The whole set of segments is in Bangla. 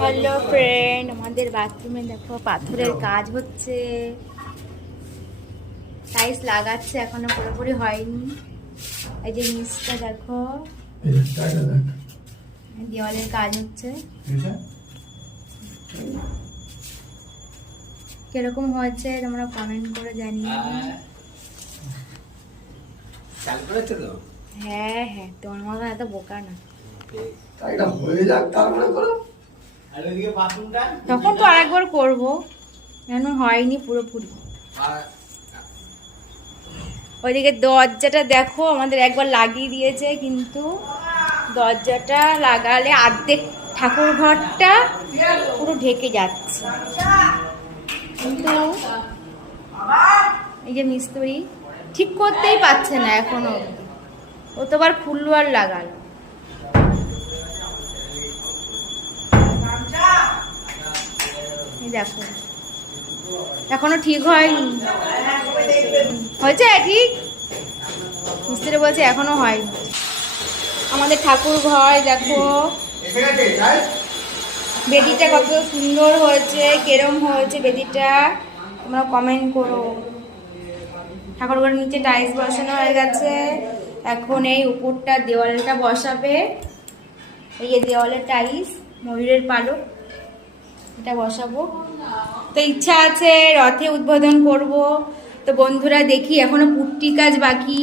হ্যালো ফ্রেন্ড আমাদের বাথরুমে দেখো পাথরের কাজ হচ্ছে। টাইলস লাগাচ্ছে এখনও পুরোপুরি হয়নি। এই যে নিচটা দেখো। দেওয়ালের কাজ হচ্ছে। কীরকম হয়েছে তোমরা কমেন্ট করে জানিয়ে হ্যাঁ হ্যাঁ তোমার মতো এত বোকা না। হয়ে যাক তারপরে করো। তখন তো আরেকবার করব কেন হয়নি পুরোপুরি। ওইদিকে দরজাটা দেখো আমাদের একবার লাগিয়ে দিয়েছে কিন্তু দরজাটা লাগালে অর্ধেক ঠাকুর ঘরটা পুরো ঢেকে যাচ্ছে। কিন্তু এই যে মিস্ত্রি ঠিক করতেই পারছে না এখনও ও তো আবার আর লাগালো। দেখো। এখনও ঠিক হয়নি। হয়েছে ঠিক? মিস্ত্রি বলছে এখনও হয়নি। আমাদের ঠাকুর ঘর, দেখো। বেদিটা কত সুন্দর হয়েছে, কেরম হয়েছে বেদিটা। তোমরা কমেন্ট করো। ঠাকুর ঘরের নিচে টাইলস বসানো হয়ে গেছে। এখন এই উপরটা দেওয়ালটা বসাবে। এই দেওয়ালের টাইলস ময়ূরের পালক। এটা বসাবো। তো ইচ্ছা আছে রথে উদ্বোধন করব। তো বন্ধুরা দেখি এখনও পুট্টি কাজ বাকি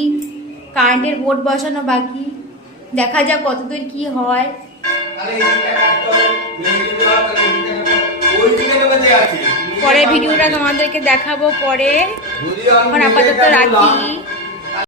কারেন্টের বোর্ড বসানো বাকি। দেখা যাক কতদূর কি হয়। পরে ভিডিওটা তোমাদেরকে দেখাবো পরে। এখন আপাতত রাখি।